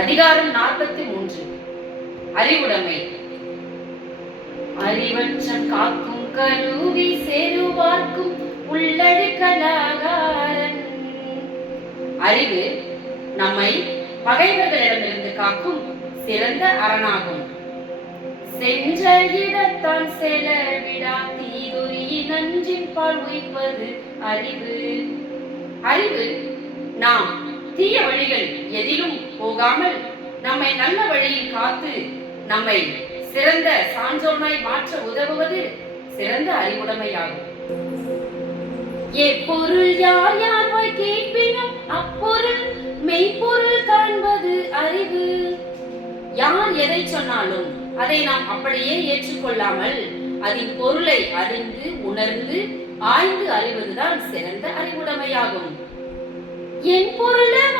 அதிகாரம் 43. அறிவுடைமை. அறிவற்றம் காக்கும் கருவி சேருவார்க்கும் உள்ளழுக்கலாகாரன். அறிவு நம்மை பகைவர்களிடமிருந்து காக்கும் சிறந்த அரணாகும். சென்ற இடத்தான் செலவிடா தீதுரி நஞ்சின் பால் உய்ப்பது அறிவு. அறிவு நாம் தீய வழிகள் எதிலும் போகாமல் நம்மை நல்ல வழியில் காத்து நம்மை சிறந்த சான்றோனாய் மாற்ற உதவுவது சிறந்த அறிவுடைமையாகும். எப்பொருள் யார் யார் கேட்பினும் அப்பொருள் மெய்ப்பொருள் காண்பது அறிவு. யார் எதை சொன்னாலும் அதை நாம் அப்படியே ஏற்றுக்கொள்ளாமல் அதன் பொருளை அறிந்து உணர்ந்து ஆய்ந்து அறிவதுதான் சிறந்த அறிவுடைமையாகும். என் பொருளாக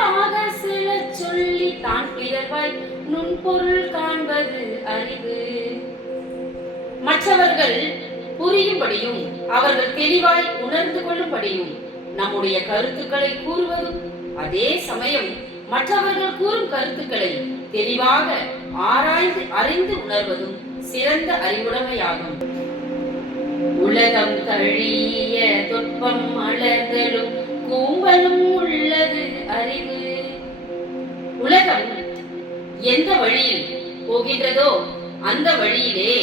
சில சொல்லி தான் பிறவாய் நுண்பொருள் காண்பது அறிவு. மற்றவர்கள் புரியும்படியும் அவர்கள் தெளிவாய் உணர்ந்து கொள்ளும்படியும் நம்முடைய கருத்துக்களை கூறுவதும் அதே சமயம் மற்றவர்கள் கூறும் கருத்துக்களை தெளிவாக ஆராய்ந்து அறிந்து உணர்வதும் சிறந்த அறிவுடைமையாகும். உலகம் தழிய தொற்பம் மலர்களும் கூம்பலும் உள்ளது அறிவு. உலகம் எந்த வழியில் போகின்றதோ அந்த வழியிலே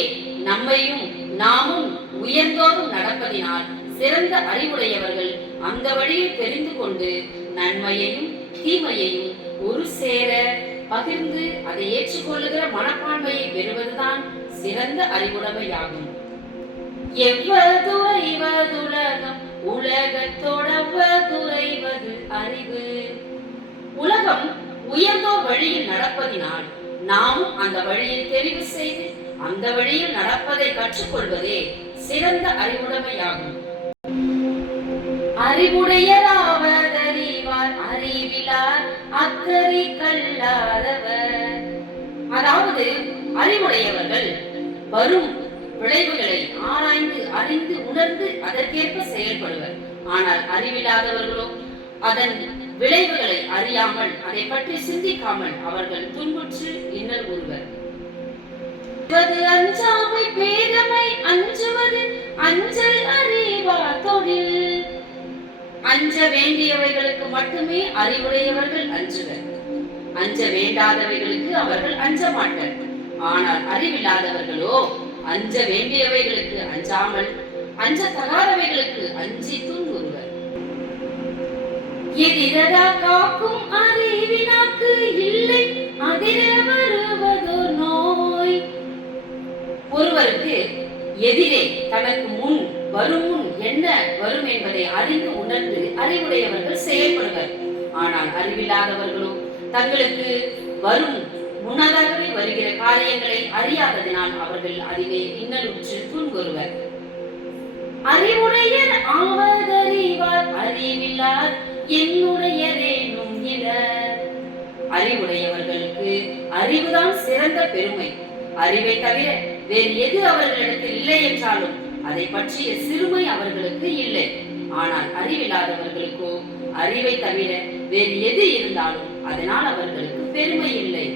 நம்மையும் நாமும் உயர்ந்தோறும் நடப்பதினால் சிறந்த அறிவுடையவர்கள் அந்த வழியை தெரிந்து கொண்டு நன்மையையும் தீமையையும் ஒரு சேர பகிர்ந்து அதை ஏற்றுக்கொள்ளுகிற மனப்பான்மையை பெறுவதுதான் சிறந்த அறிவுடைமையாகும். எவ்வதுரைவதுலகம் உலகத்தோடவதுரைவது அறிவு. உலகம் உயர்ந்தோர் வழியில் நடப்பதினால் நாமும் அந்த வழியில் தெரிவு செய்து அந்த வழியில் நடப்பதை கற்றுக்கொள்வதே சிறந்த அறிவுடைமையாகும். அறிவுடையராவதறிவார் அறிவிலார் அக்கறை கல்லாதவர். அதாவது அறிவுடையவர்கள் வரும் விளைவுகளை ஆராய்ந்து அறிந்து உணர்ந்து அதற்கேற்ப செயல்படுவர். ஆனால் அறிவில்லாதவர்களோ அதன் விளைவுகளை அறியாமல் அதை பற்றி சிந்திக்காமல் அவர்கள் துன்புற்று இன்னல் கூறுவர். அஞ்சாமை பேதமை அஞ்சுவது அஞ்சல் அறிவா தொழில். அஞ்ச வேண்டியவைகளுக்கு மட்டுமே அறிவுடையவர்கள் அஞ்சுவர். அஞ்ச வேண்டாதவைகளுக்கு அவர்கள் அஞ்ச மாட்டர். ஆனால் அறிவில்லாதவர்களோ அஞ்ச வேண்டியவைகளுக்கு அஞ்சாமல் அஞ்ச தகாதவைகளுக்கு அஞ்சி துன்புறுவர். எதிரடா காக்கும் அறிவினாக்கு இல்லை அதிர வருவதோ நோய். ஒருவருக்கு எதிரே தனக்கு முன் வரும் முன் என்ன வரும் என்பதை அறிந்து உணர்ந்து அறிவுடையவர்கள் செயல்படுவர். ஆனால் அறிவில்லாதவர்களோ தங்களுக்கு வரும் முன்னதாகவே வருகிற காரியங்களை அறியாததினால் அவர்கள் அதிலே இன்னலுற்று துன்புறுவர். அறிவுடையர் ஆவதறிவார் அறிவில்லார் என்னுடையரேனும் இலர். அறிவுடையவர்களுக்கு அறிவுதான் சிறந்த பெருமை. அறிவை தவிர வேறு எது அவர்களிடத்தில் இல்லை என்றாலும் அதை பற்றிய சிறுமை அவர்களுக்கு இல்லை. ஆனால் அறிவில்லாதவர்களுக்கோ அறிவை தவிர வேறு எது இருந்தாலும் அதனால் அவர்களுக்கு பெருமை இல்லை.